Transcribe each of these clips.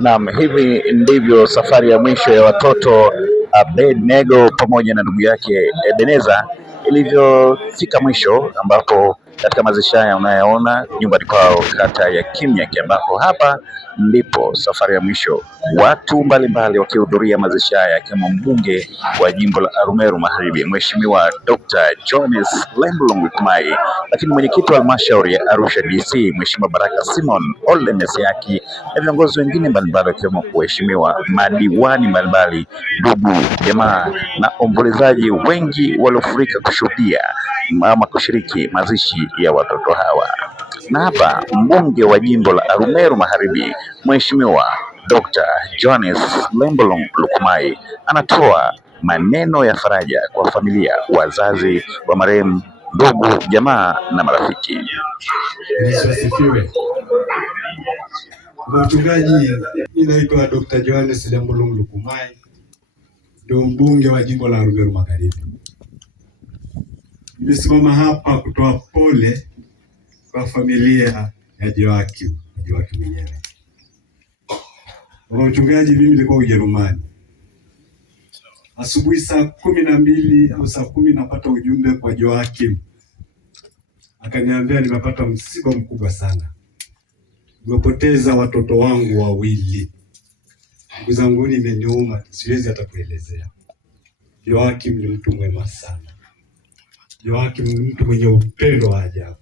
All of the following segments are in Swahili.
Naam, hivi ndivyo safari ya mwisho ya watoto Abednego pamoja na ndugu yake Ebeneza ilivyofika mwisho, ambapo katika mazishi haya unayoona nyumbani kwao kata ya Kimnyaki, ambapo hapa ndipo safari ya mwisho, watu mbalimbali wakihudhuria mazishi haya, akiwemo mbunge wa jimbo la Arumeru Magharibi Mheshimiwa Dr. Johannes Lembulung Lukumai, lakini mwenyekiti wa halmashauri ya Arusha DC Mheshimiwa Baraka Simon Ole Mesiaki na viongozi wengine mbalimbali wakiwemo waheshimiwa madiwani mbalimbali, ndugu jamaa na ombolezaji wengi waliofurika kushuhudia ama kushiriki mazishi ya watoto hawa. Na hapa mbunge wa jimbo la Arumeru Magharibi Mheshimiwa Dr. Johannes Lembulung Lukumai anatoa maneno ya faraja kwa familia, wazazi wa marehemu, ndugu jamaa na marafiki. Yesu asifiwe. Mchungaji, mimi naitwa Dr. Johannes Lembulung Lukumai, ndio mbunge wa jimbo la Arumeru Magharibi. Nimesimama hapa kutoa pole kwa familia ya Joakim mwenyewe. Mchungaji, mimi nilikuwa Ujerumani. Asubuhi saa 12 au saa 10 napata ujumbe kwa Joakim. Akaniambia nimepata msiba mkubwa sana. Nimepoteza watoto wangu wawili. Ndugu zangu, imeniuma, siwezi hata kuelezea. Joakim ni mtu mwema sana. Joakim ni mtu mwenye upendo wa ajabu.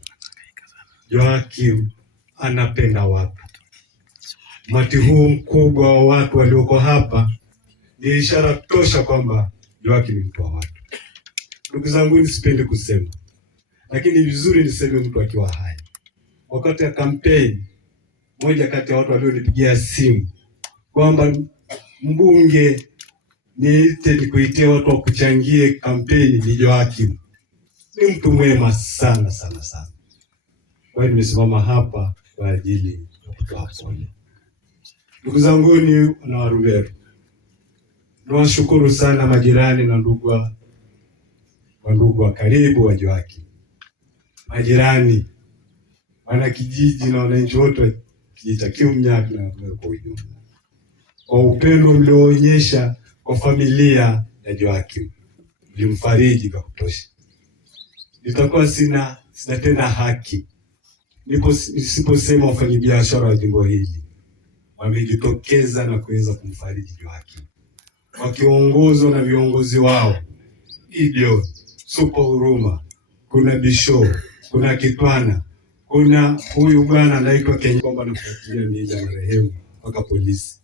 Joakim anapenda watu. Umati huu mkubwa wa watu walioko hapa ni ishara tosha kwamba Joakim ni mtu wa watu. Ndugu zangu, sipendi kusema, lakini vizuri niseme mtu akiwa hai. Wakati ya kampeni, moja kati ya watu walionipigia simu kwamba mbunge niite nikuitie watu wa kuchangie kampeni ni Joakim. Ni mtu mwema sana sana sana. Kwa hiyo nimesimama hapa kwa ajili ya kutoa pole. Ndugu zangu na Warumeru, nawashukuru sana majirani na ndugu wa karibu wa Joakim. Majirani, wana kijiji na wananchi wote wa kijiji cha Kimnyaki na kwa ujumla, kwa upendo mlioonyesha kwa familia ya Joakim, mlimfariji kwa kutosha. Nitakuwa sina tena haki nisiposema wafanyabiashara wa jimbo hili wamejitokeza na kuweza kumfariji Joakim, wakiongozwa na viongozi wao Idio, Super Huruma, kuna Bisho, kuna Kitwana, kuna huyu bwana anaitwa Kenya, kwamba nafuatilia miili ya marehemu mpaka polisi.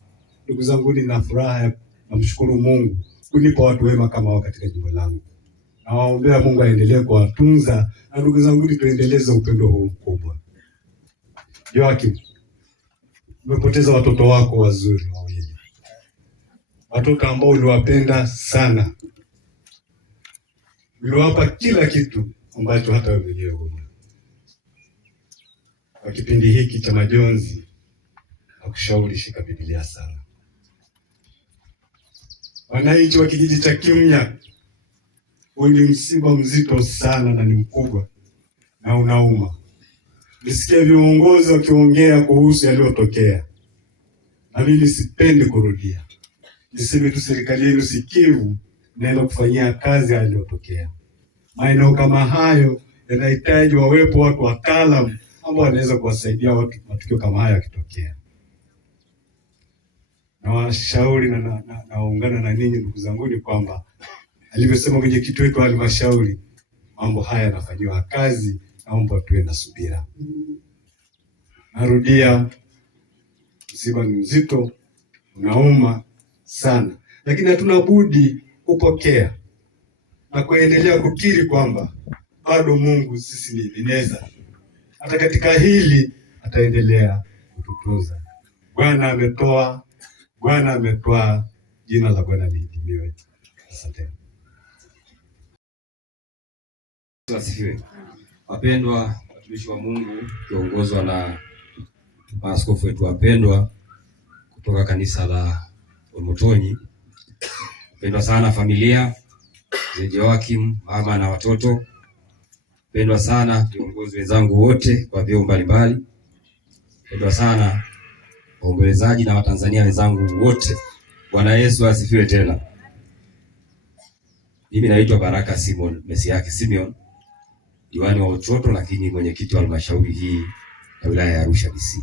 Ndugu zangu, nina furaha, namshukuru Mungu kunipa watu wema kama wao katika jimbo langu. Nawaombea Mungu aendelee kuwatunza, na ndugu zangu, tuendeleze upendo huu mkubwa. Joakim, umepoteza watoto wako wazuri wawili, watoto ambao uliwapenda sana, uliwapa kila kitu ambacho hata wewe mwenyewe huna. Kwa kipindi hiki cha majonzi, nakushauri shika Biblia sana. Wananchi wa kijiji cha Kimnyaki, huu ni msiba mzito sana na ni mkubwa na unauma. Nisikia viongozi wakiongea kuhusu yaliyotokea, na mimi sipendi kurudia. Niseme tu serikali yenu sikivu naenda kufanyia kazi yaliyotokea. Maeneo kama hayo yanahitaji wawepo watu wataalamu ambao wanaweza kuwasaidia watu matukio kama haya yakitokea. Na washauri na naungana na ninyi ndugu zangu ni kwamba alivyosema mwenyekiti wetu wa halmashauri, mambo haya yanafanyiwa kazi, naomba tuwe na subira. Narudia, msiba ni mzito, unauma sana, lakini hatuna budi kupokea na kuendelea kukiri kwamba bado Mungu sisi ni Ebeneza. Hata katika hili ataendelea kututunza. Bwana ametoa, Bwana ametoa, jina la Bwana lihimidiwe. Asante. Asifiwe. Wapendwa watumishi wa Mungu, kiongozwa na maaskofu wetu wapendwa kutoka kanisa la Olmotonyi, pendwa sana familia ya Joakim, mama na watoto, pendwa sana viongozi wenzangu wote kwa vyeo mbalimbali, pendwa sana waombolezaji na Watanzania wenzangu wote. Bwana Yesu asifiwe tena. Mimi naitwa Baraka Simon Mesiaki Simeon, diwani wa Uchoto, lakini mwenyekiti wa halmashauri hii ya wilaya ya Arusha DC.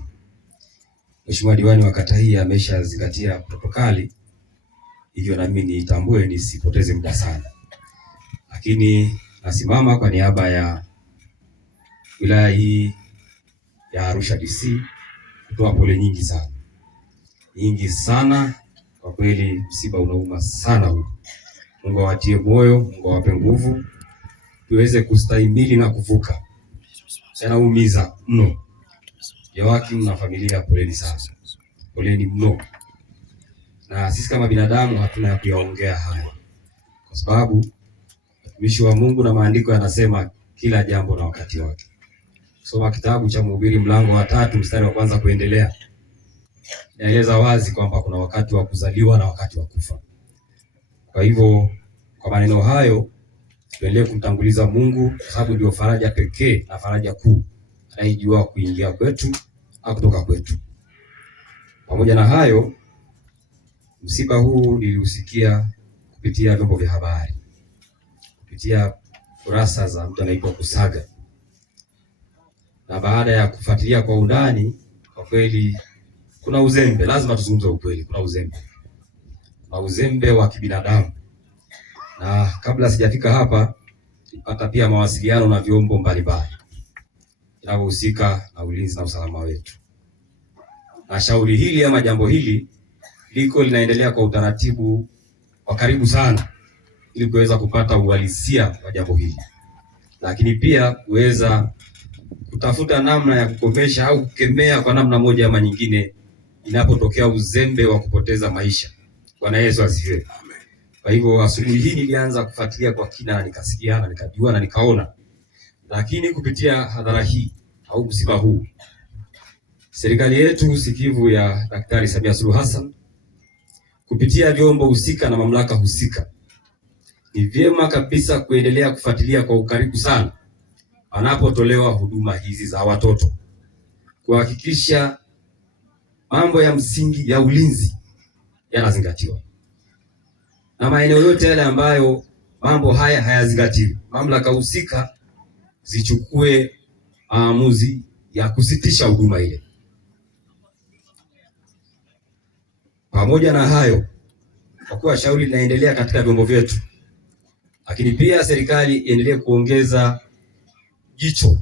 Mheshimiwa diwani wa kata hii ameshazingatia protokali, hivyo na mimi nitambue nisipoteze muda sana. Lakini nasimama kwa niaba ya wilaya hii ya Arusha DC kutoa pole nyingi sana. Kwa kweli msiba unauma sana huu. Mungu awatie moyo, Mungu awape nguvu tuweze kustahimili na kuvuka. Yanaumiza mno. Joakim na familia, poleni sana. Poleni mno. Na sisi kama binadamu hatuna ya kuyaongea haya, kwa sababu mtumishi wa Mungu na maandiko yanasema kila jambo na wakati wake. Soma kitabu cha Mhubiri mlango wa 3 mstari wa kwanza kuendelea. Inaeleza wazi kwamba kuna wakati wa kuzaliwa na wakati wa kufa. Kwa hivyo kwa maneno hayo tuendelee kumtanguliza Mungu, kwa sababu ndio faraja pekee na faraja kuu anayejua kuingia kwetu au kutoka kwetu. Pamoja na hayo, msiba huu niliusikia kupitia vyombo vya habari, kupitia kurasa za mtu anaitwa Kusaga, na baada ya kufuatilia kwa undani, kwa kweli kuna uzembe. Lazima tuzungumze ukweli, kuna uzembe wa kibinadamu. Na kabla sijafika hapa, nilipata pia mawasiliano na vyombo mbalimbali vinavyohusika na ulinzi na usalama wetu, na shauri hili ama jambo hili linaendelea kwa utaratibu wa karibu sana, ili kuweza kupata uhalisia wa jambo hili, lakini pia kuweza kutafuta namna ya kukomesha au kukemea kwa namna moja ama nyingine inapotokea uzembe wa kupoteza maisha. Bwana Yesu asifiwe. Kwa hivyo asubuhi hii nilianza kufuatilia kwa kina, nikasikia na nikajua na nikaona. Lakini kupitia hadhara hii au msiba huu, serikali yetu sikivu ya Daktari Samia Suluhu Hassan kupitia vyombo husika na mamlaka husika, ni vyema kabisa kuendelea kufuatilia kwa ukaribu sana anapotolewa huduma hizi za watoto, kuhakikisha mambo ya msingi ya ulinzi yanazingatiwa, na maeneo yote yale ambayo mambo haya hayazingatiwi, mamlaka husika zichukue maamuzi ya kusitisha huduma ile. Pamoja na hayo, kwa kuwa shauri linaendelea katika vyombo vyetu, lakini pia serikali iendelee kuongeza jicho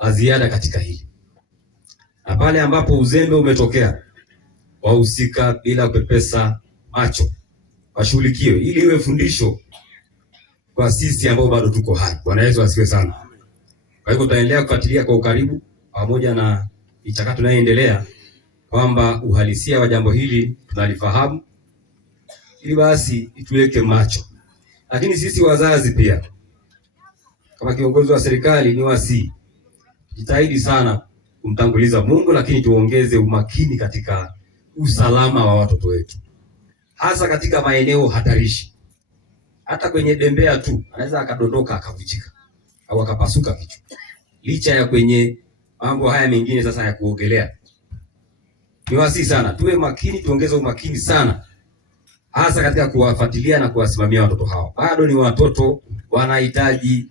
la ziada katika hili, na pale ambapo uzembe umetokea, wahusika bila kupepesa macho washughulikiwe, ili iwe fundisho kwa sisi ambao bado tuko hai. Bwana Yesu asifiwe sana. Kwa hivyo tutaendelea kufuatilia kwa ukaribu, pamoja na michakato inayoendelea, kwamba uhalisia wa jambo hili tunalifahamu, ili basi ituweke macho. Lakini sisi wazazi pia, kama kiongozi wa serikali, ni wasi jitahidi sana kumtanguliza Mungu, lakini tuongeze umakini katika usalama wa watoto wetu, hasa katika maeneo hatarishi. Hata kwenye bembea tu anaweza akadondoka akavunjika au akapasuka kichwa, licha ya kwenye mambo haya mengine sasa ya kuogelea. Ni wasi sana tuwe makini, tuongeze umakini sana, hasa katika kuwafuatilia na kuwasimamia watoto hawa. Bado ni watoto, wanahitaji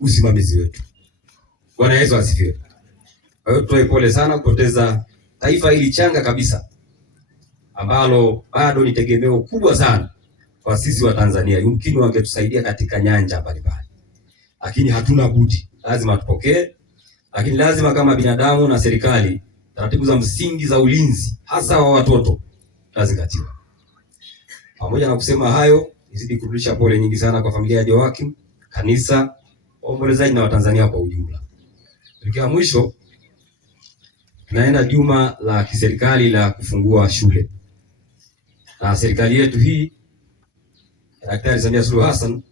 usimamizi wetu. Bwana Yesu asifiwe. Kwa hiyo tutoe pole sana kupoteza taifa hili changa kabisa, ambalo bado ni tegemeo kubwa sana kwa sisi wa Tanzania. Yumkini wangetusaidia katika nyanja mbalimbali, lakini hatuna budi, lazima tupokee. Lakini lazima kama binadamu na serikali, taratibu za msingi za ulinzi hasa wa watoto lazingatiwa. Pamoja na kusema hayo, nizidi kurudisha pole nyingi sana kwa familia ya Joakim, kanisa, waombolezaji na Watanzania kwa ujumla. Tukiwa mwisho, tunaenda juma la kiserikali la kufungua shule, na serikali yetu hii Daktari Samia Suluhu Hassan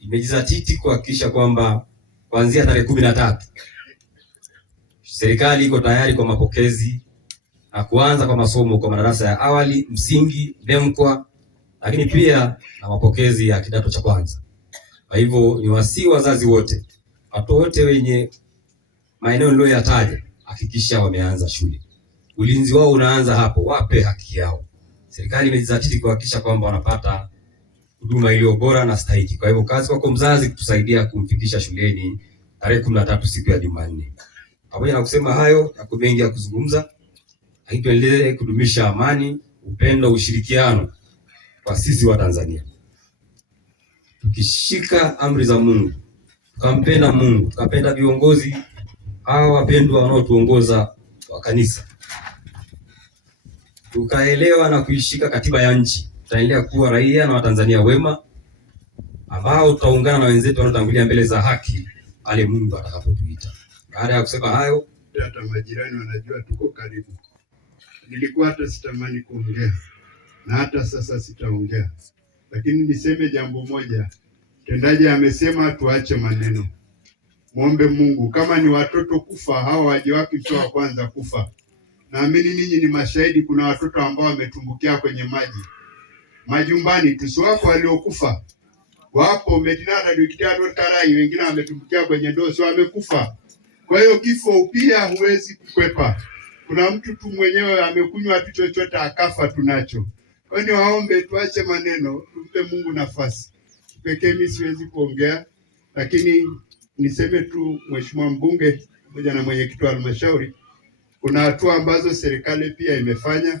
imejizatiti kuhakikisha kwamba kuanzia tarehe 13 serikali iko tayari kwa mapokezi na kuanza kwa masomo kwa madarasa ya awali, msingi, NEMKWA, lakini pia na mapokezi ya kidato cha kwanza. Kwa hivyo ni wasii wazazi wote, watu wote wenye maeneo niliyoyataja, hakikisha wameanza shule. ulinzi wao unaanza hapo. Wape haki yao. Serikali imejizatiti kuhakikisha kwamba wanapata huduma iliyo bora na stahiki. Kwa hivyo kazi kwako mzazi kutusaidia kumfikisha shuleni tarehe 13 siku ya Jumanne. Pamoja na kusema hayo, yako mengi ya kuzungumza, lakini tuendelee kudumisha amani, upendo, ushirikiano kwa sisi wa Tanzania. Tukishika amri za Mungu, tukampenda Mungu, tukapenda viongozi hawa wapendwa wanaotuongoza wa kanisa, tukaelewa na kuishika katiba ya nchi, tutaendelea kuwa raia na Watanzania wema ambao tutaungana na wenzetu wanaotangulia mbele za haki pale Mungu atakapotuita. Baada ya kusema hayo, hata majirani wanajua tuko karibu. Nilikuwa hata sitamani kuongea na hata sasa sitaongea, lakini niseme jambo moja. Mtendaji amesema tuache maneno. Muombe Mungu, kama ni watoto kufa, hawa waje wake sio wa kwanza kufa. Naamini ninyi ni mashahidi, kuna watoto ambao wametumbukia kwenye maji majumbani, tusiwako waliokufa. Wapo Medinara Dikitaro Tarai, wengine wametumbukia kwenye ndoo, sio wamekufa. Kwa hiyo kifo pia huwezi kukwepa. Kuna mtu tu mwenyewe amekunywa tu chochote akafa tunacho. Kwa hiyo waombe tuache maneno, tumpe Mungu nafasi. Pekee mimi siwezi kuongea, lakini niseme tu Mheshimiwa mbunge pamoja na mwenyekiti wa halmashauri, kuna hatua ambazo serikali pia imefanya.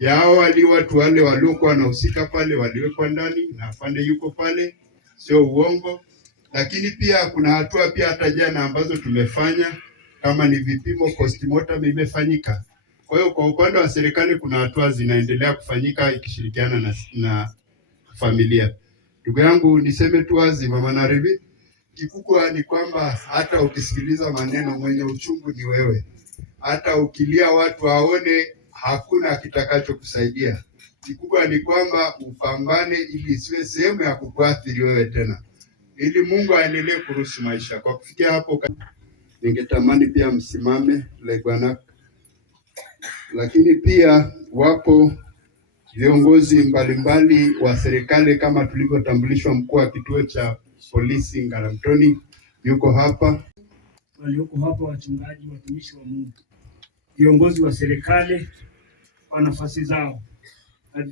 Ya awali watu wale waliokuwa wanahusika pale waliwekwa ndani na afande yuko pale, sio uongo. Lakini pia kuna hatua pia hata jana ambazo tumefanya, kama ni vipimo postmortem imefanyika. Kwa hiyo kwa upande wa serikali kuna hatua zinaendelea kufanyika ikishirikiana na familia. Ndugu yangu, niseme tu wazi, Mama Naribi, kikubwa ni kwamba hata ukisikiliza maneno, mwenye uchungu ni wewe. Hata ukilia watu waone, hakuna kitakachokusaidia. Kikubwa ni kwamba upambane ili isiwe sehemu ya kukuathiri wewe tena, ili Mungu aendelee kuruhusu maisha. Kwa kufikia hapo, ningetamani pia msimame Legwana. Lakini pia wapo viongozi mbalimbali wa serikali kama tulivyotambulishwa, mkuu wa kituo cha polisi Ngaramtoni yuko hapa, walioko hapa, wachungaji, watumishi wa Mungu, viongozi wa serikali kwa nafasi zao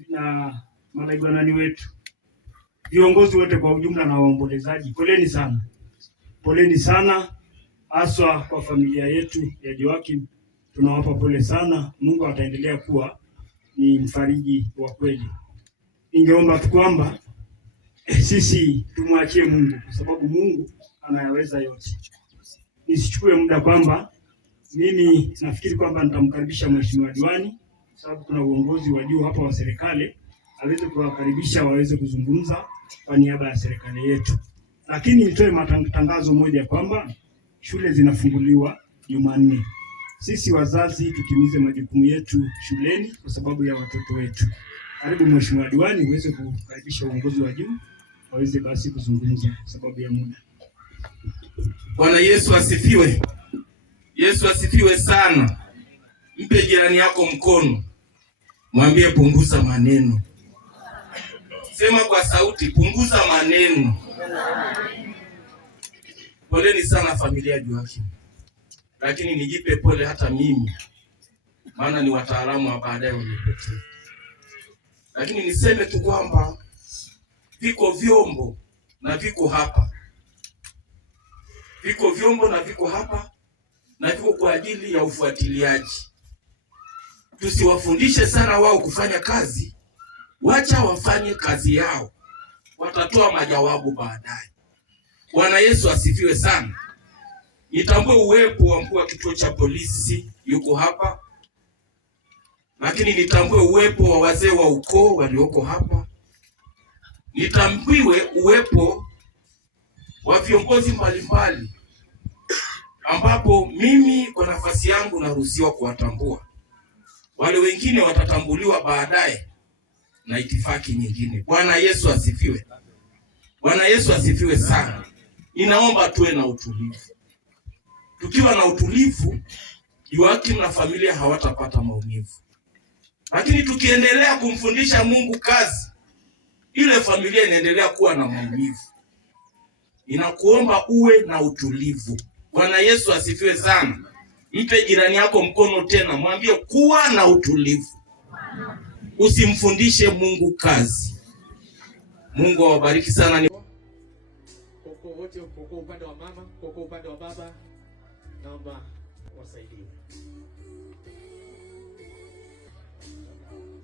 na malaigwanani wetu, viongozi wote kwa ujumla na waombolezaji, poleni sana, haswa kwa familia yetu ya Joakim. Tunawapa pole sana. Mungu ataendelea kuwa ni mfariji wa kweli. Ningeomba tu kwamba sisi tumwachie Mungu, kwa sababu Mungu anayaweza yote. Nisichukue muda kwamba mimi nafikiri kwamba nitamkaribisha mheshimiwa diwani, kwa sababu kuna uongozi wa juu hapa wa serikali, aweze kuwakaribisha waweze kuzungumza kwa niaba ya serikali yetu. Lakini nitoe matangazo moja kwamba shule zinafunguliwa Jumanne. Sisi wazazi tutimize majukumu yetu shuleni kwa sababu ya watoto wetu. Karibu mheshimiwa diwani, uweze kukaribisha uongozi wa juu waweze basi kuzungumza kwa sababu ya muda. Bwana Yesu asifiwe. Yesu asifiwe sana. Mpe jirani yako mkono, mwambie punguza maneno. Sema kwa sauti, punguza maneno. Poleni sana familia Joakim. Lakini nijipe pole hata mimi, maana ni wataalamu wa baadaye waliopotea. Lakini niseme tu kwamba viko vyombo na viko hapa. Viko vyombo na viko hapa na viko kwa ajili ya ufuatiliaji. Tusiwafundishe sana wao kufanya kazi. Wacha wafanye kazi yao. Watatoa majawabu baadaye. Bwana Yesu asifiwe sana. Nitambue uwepo wa mkuu wa kituo cha polisi yuko hapa. Lakini nitambue uwepo wa wazee wa ukoo walioko hapa. Nitambiwe uwepo wa viongozi mbalimbali ambapo mimi kwa nafasi yangu naruhusiwa kuwatambua. Wale wengine watatambuliwa baadaye na itifaki nyingine. Bwana Yesu asifiwe. Bwana Yesu asifiwe sana. Ninaomba tuwe na utulivu. Tukiwa na utulivu, Joakim na familia hawatapata maumivu. Lakini tukiendelea kumfundisha Mungu kazi, ile familia inaendelea kuwa na maumivu. Ninakuomba uwe na utulivu. Bwana Yesu asifiwe sana. Mpe jirani yako mkono tena, mwambie kuwa na utulivu. Usimfundishe Mungu kazi. Mungu awabariki sana. Koko wote, koko upande wa mama, koko upande wa baba, naomba wasaidie.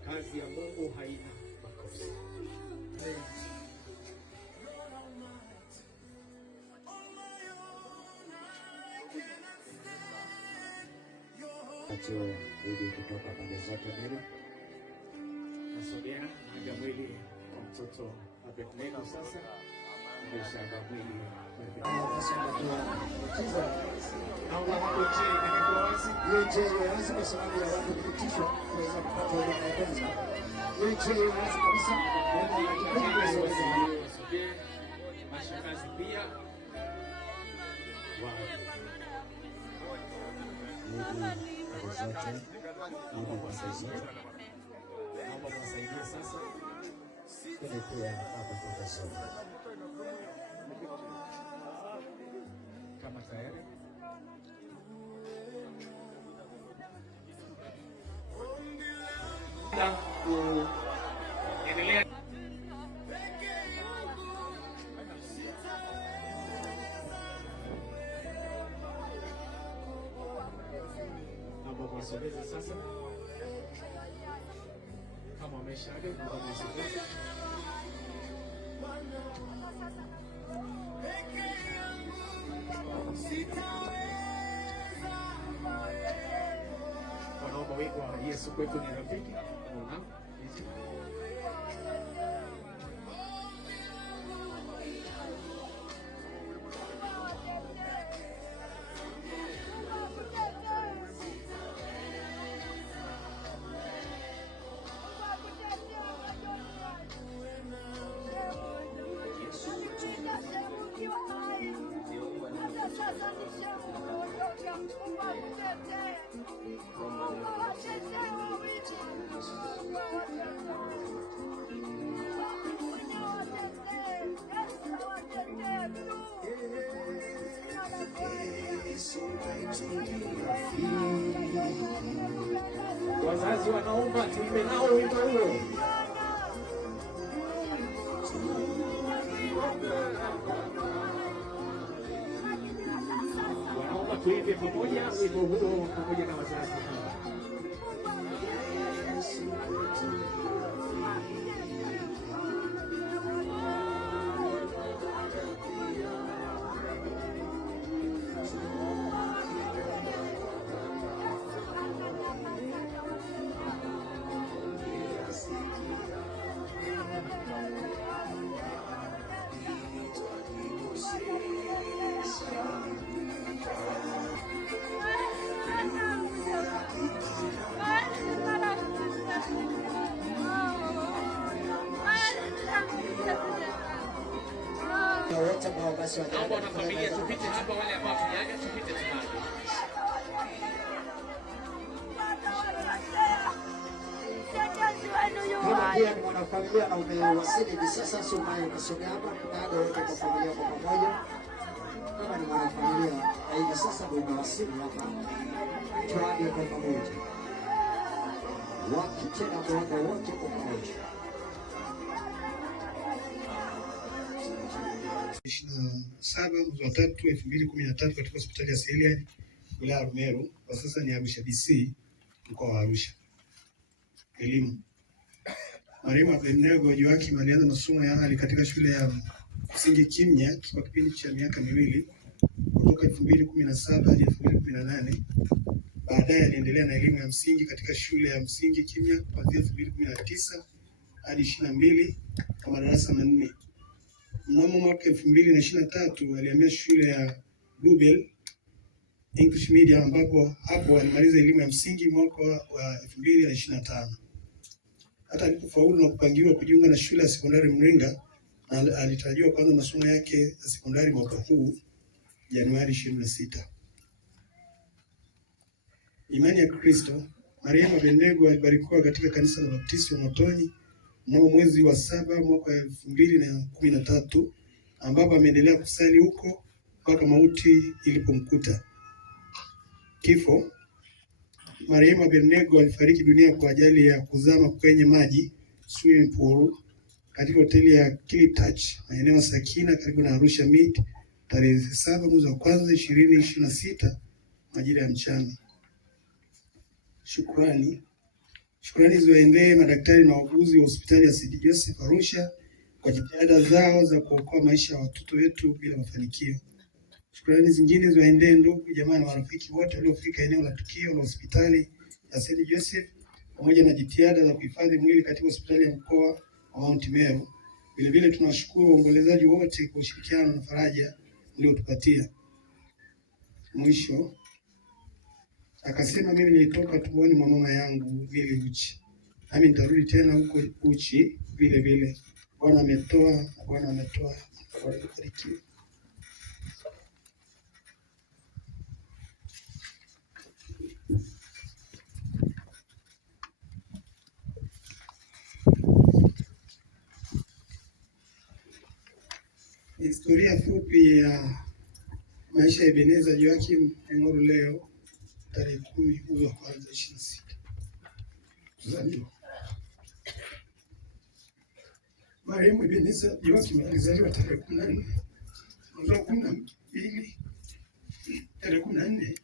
Kazi ya Mungu haina makosa. Achio ili kutoka pande zote mbili. Nasogea haja mwili kwa mtoto Abednego sasa. Mshamba mwili. Naomba hapo chini ndio wazi. Yeye wazi kwa sababu ya watu kutishwa kuweza kupata huduma ya kwanza. Yeye wazi kabisa. Wasogee. Mashakazi pia. Naomba wasaidie sasa. Kile pia hapa tutasoma. Kama tayari. Endelea. Wasogeze sasa. Kama wameshaga na wasogeze. Wanaomba wimbo wa Yesu kwetu ni rafiki. Wazazi wanaomba tuimbe nao wimbo huo. Wanaomba tuimbe pamoja wimbo huo pamoja na wazazi. Wote ambao basi Naomba na familia tupite hapa, wale ambao tujaje tupite tena. kama pia ni mwanafamilia na umewasili hivi sasa, sio mbaya ukasogea hapa baada wote kwa familia kwa pamoja. Kama ni mwanafamilia na hivi sasa ndio umewasili hapa, tuage kwa pamoja. Wakike na baba wote kwa pamoja. 27 mwezi wa 3 2013 katika hospitali ya Selia wilaya ya Rumeru, kwa sasa ni Arusha DC, mkoa wa Arusha. Elimu. Marehemu Abednego Joakim alianza masomo ya awali katika shule ya msingi Kimya kwa kipindi cha miaka miwili kutoka 2017 hadi 2018. Baadaye aliendelea na elimu ya msingi katika shule ya msingi Kimya kuanzia 2019 hadi 22 kwa madarasa manne. Mnamo mwaka 2023 alihamia shule ya Bluebell English Medium ambapo hapo alimaliza elimu ya msingi mwaka wa 2025. Hata alipofaulu na kupangiwa kujiunga na shule ya sekondari Mringa, na alitarajiwa kuanza masomo yake ya sekondari mwaka huu Januari 26. Imani ya Kristo. Marehemu Abednego alibarikiwa katika kanisa la Baptisti wa Motoni mnamo mwezi wa 7 mwaka 2013, ambapo ameendelea kusali huko mpaka mauti ilipomkuta. Kifo: marehemu Abednego alifariki dunia kwa ajali ya kuzama kwenye maji swimming pool katika hoteli ya Kilitach maeneo ya Sakina karibu na Arusha Meet tarehe 7 mwezi wa kwanza 2026 majira ya mchana. Shukrani ziwaendee madaktari na wauguzi wa hospitali ya St. Joseph Arusha kwa jitihada zao za kuokoa maisha ya watoto wetu bila mafanikio. Shukrani zingine ziwaendee ndugu, jamaa na marafiki wote waliofika eneo la tukio la hospitali ya St. Joseph pamoja na jitihada za kuhifadhi mwili katika hospitali ya mkoa wa Mount Meru. Vilevile tunawashukuru waombolezaji wote kwa ushirikiano na faraja mliotupatia. Mwisho akasema, mimi nilitoka tumboni mwa mama yangu vile uchi, nami nitarudi tena huko uchi vile vile. Bwana ametoa na Bwana ametoa. Bwana abarikiwe. Historia fupi ya maisha ya Ebeneza Joakim Eng'oru leo tarehe 10 mwezi wa kwanza 26. Kuzaliwa. Marehemu Ebeneza Joakim alizaliwa tarehe 14 mwezi wa 12 tarehe 14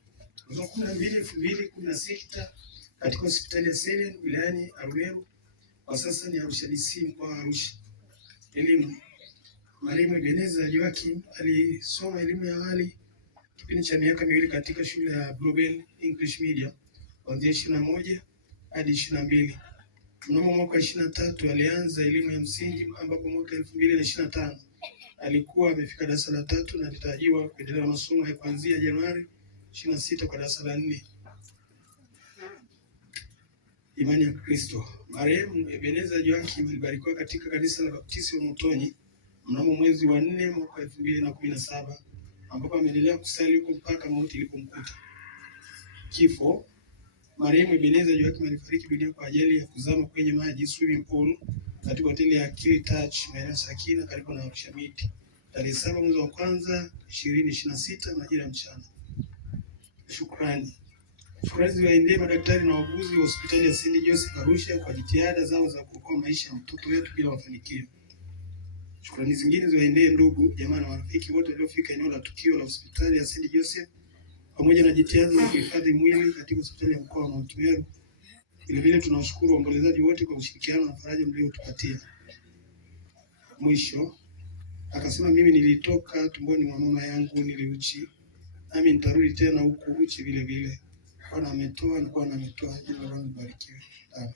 mwezi wa 12 2016 katika hospitali ya Selen wilayani Arumeru, kwa sasa ni Arusha DC mkoa wa Arusha. Elimu: marehemu Ebeneza Joakim alisoma elimu ya awali kipindi cha miaka 2 katika shule ya Global English Media kuanzia 21 hadi 22. Mnamo mwaka 23 alianza elimu ya msingi ambapo mwaka 2025 alikuwa amefika darasa la 3 na alitarajiwa kuendelea masomo ya kuanzia Januari 26 kwa darasa la 4. Imani ya Kristo: marehemu Ebeneza Joakim alibarikiwa katika kanisa la Baptisti wa Motoni mnamo mwezi wa 4 mwaka 2017 ambapo ameendelea kusali huko mpaka mauti ilipomkuta. Kifo: marehemu Ebeneza Joakim alifariki dunia kwa ajali ya kuzama kwenye maji swimming pool katika hoteli ya Kilitach maeneo ya Sakina karibu na Arusha Meet tarehe 7 mwezi wa kwanza 2026 majira ya mchana. Shukrani ziwaendee madaktari na wauguzi wa hospitali ya St. Joseph Arusha kwa jitihada zao za kuokoa maisha ya mtoto wetu bila mafanikio. Shukrani zingine ziwaendee ndugu, jamaa na marafiki wote waliofika eneo la tukio la hospitali ya St. Joseph pamoja na jitihada za kuhifadhi mwili katika hospitali ya mkoa wa Mount Meru. Vilevile tunawashukuru waombolezaji wote kwa ushirikiano na faraja mliotupatia. Mwisho akasema, mimi nilitoka tumboni mwa mama yangu niliuchi, nami nitarudi tena huku uchi vile vile. Bwana ametoa na Bwana ametoa. Jina la Bwana libarikiwe. Amen.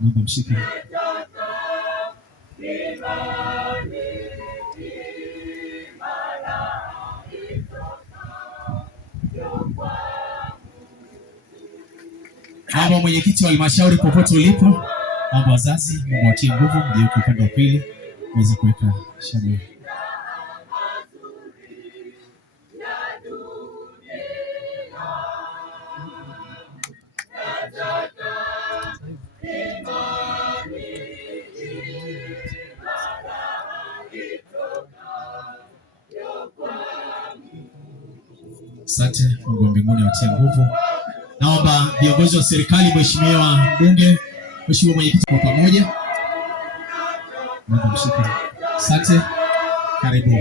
Mungu mshike. Naomba mwenyekiti wa halmashauri popote ulipo, naomba wazazi, Mungu watie nguvu, mgeuke upande wa pili uweze kuweka shada. Asante, Mungu wa mbinguni awatie nguvu. Naomba viongozi wa serikali, mheshimiwa mbunge, mheshimiwa mwenyekiti, kwa pamoja. Mungu mshike. Asante, karibu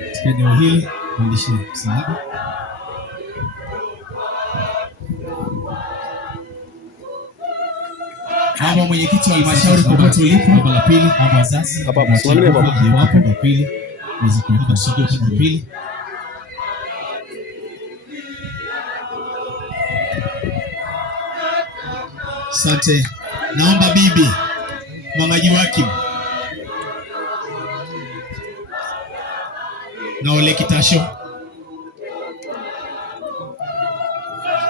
katika eneo hili kuendesha msaada. Naomba mwenyekiti wa halmashauri popote ulipo, naomba la pili, naomba wazazi hapa msimamie baba hapo kwa pili uweze kuweka sogeo kwa pili. Asante. Naomba bibi Mama Joakim na Ole Kitasho.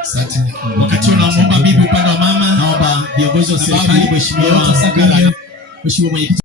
Asante. Wakati unaomba bibi upande wa mama, naomba viongozi wa serikali, mheshimiwa mwenyekiti